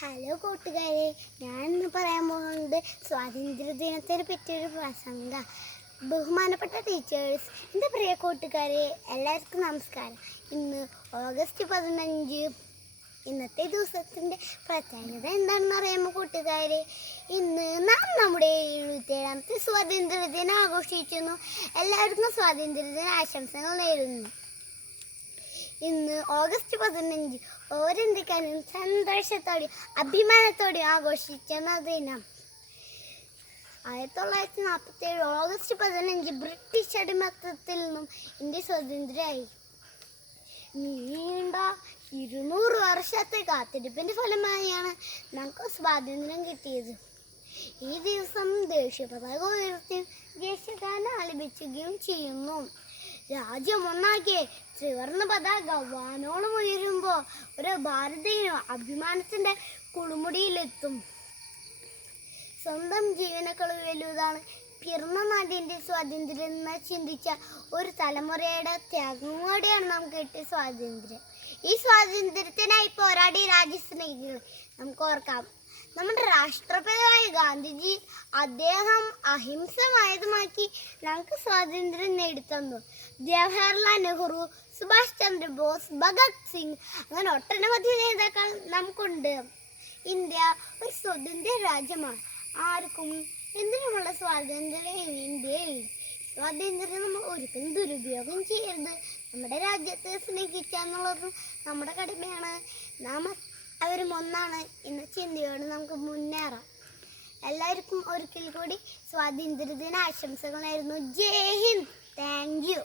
Hello കൂട്ടുകാരെ, ഞാൻ ഇന്ന് പറയാൻ പോകുന്നത് സ്വാതന്ത്ര്യദിനത്തെ പറ്റിയൊരു പ്രസംഗ. ബഹുമാനപ്പെട്ട ടീച്ചേഴ്സ്, എൻ്റെ പ്രിയ കൂട്ടുകാരെ, എല്ലാവർക്കും നമസ്കാരം. ഇന്ന് ഓഗസ്റ്റ് 15. ഇന്നത്തെ ദിവസത്തിൻ്റെ പ്രത്യേകത എന്താണെന്ന് അറിയാമോ കൂട്ടുകാരെ? ഇന്ന് നാം നമ്മുടെ 77ാമത്തെ സ്വാതന്ത്ര്യദിനം ആഘോഷിക്കുന്നു. എല്ലാവർക്കും സ്വാതന്ത്ര്യദിന ആശംസകൾ നേരുന്നു. ഇന്ന് ഓഗസ്റ്റ് 15 ഓരോ ഇന്ത്യക്കാരും സന്തോഷത്തോടെയും അഭിമാനത്തോടെയും ആഘോഷിക്കുന്ന ദിനം. 1947 ഓഗസ്റ്റ് 15 ബ്രിട്ടീഷ് അടിമത്തത്തിൽ നിന്നും ഇന്ത്യ സ്വതന്ത്രമായി. നീണ്ട 200 വർഷത്തെ കാത്തിരിപ്പിന്റെ ഫലമായാണ് നമുക്ക് സ്വാതന്ത്ര്യം കിട്ടിയത്. ഈ ദിവസം ദേശീയ പതാക ഉയർത്തി ദേശീയഗാനം ആലപിക്കുകയും ചെയ്യുന്നു. രാജ്യം ഒന്നാകെ ത്രിവർണ്ണ പതാക വാനോളം ഉയരുമ്പോൾ ഒരു ഭാരതീയനും അഭിമാനത്തിന്റെ കൊടുമുടിയിലെത്തും. സ്വന്തം ജീവനേക്കാൾ വലുതാണ് പിറന്ന നാടിന്റെ സ്വാതന്ത്ര്യം എന്ന് ചിന്തിച്ച ഒരു തലമുറയുടെ ത്യാഗങ്ങളോടെയാണ് നമുക്ക് കിട്ടിയ സ്വാതന്ത്ര്യം. ഈ സ്വാതന്ത്ര്യത്തിനായി പോരാടിയ രാജ്യസ്നേഹികൾ നമുക്ക് ഓർക്കാം. നമ്മുടെ രാഷ്ട്രപിതാവായ ഗാന്ധിജി, അദ്ദേഹം അഹിംസമായതുമാക്കി നമുക്ക് സ്വാതന്ത്ര്യം നേടിത്തന്നു. ജവഹർലാൽ നെഹ്റു, സുഭാഷ് ചന്ദ്രബോസ്, ഭഗത് സിംഗ്, അങ്ങനെ ഒട്ടനവധി നേതാക്കൾ നമുക്കുണ്ട്. ഇന്ത്യ ഒരു സ്വതന്ത്ര രാജ്യമാണ്. ആർക്കും എന്തിനുമുള്ള സ്വാതന്ത്ര്യം ഇന്ത്യയിൽ. സ്വാതന്ത്ര്യം നമ്മൾ ഒരിക്കലും ദുരുപയോഗം ചെയ്യരുത്. നമ്മുടെ രാജ്യത്തെ സ്നേഹിക്കുക എന്നുള്ളത് നമ്മുടെ കടമയാണ്. നാം അവരും ഒന്നാണ് എന്ന ചിന്തയോട് നമുക്ക് മുന്നേറാം. എല്ലാവർക്കും ഒരിക്കൽ കൂടി സ്വാതന്ത്ര്യദിന ആശംസകൾ നേരുന്നു. ജയ് ഹിന്ദ്. Thank U.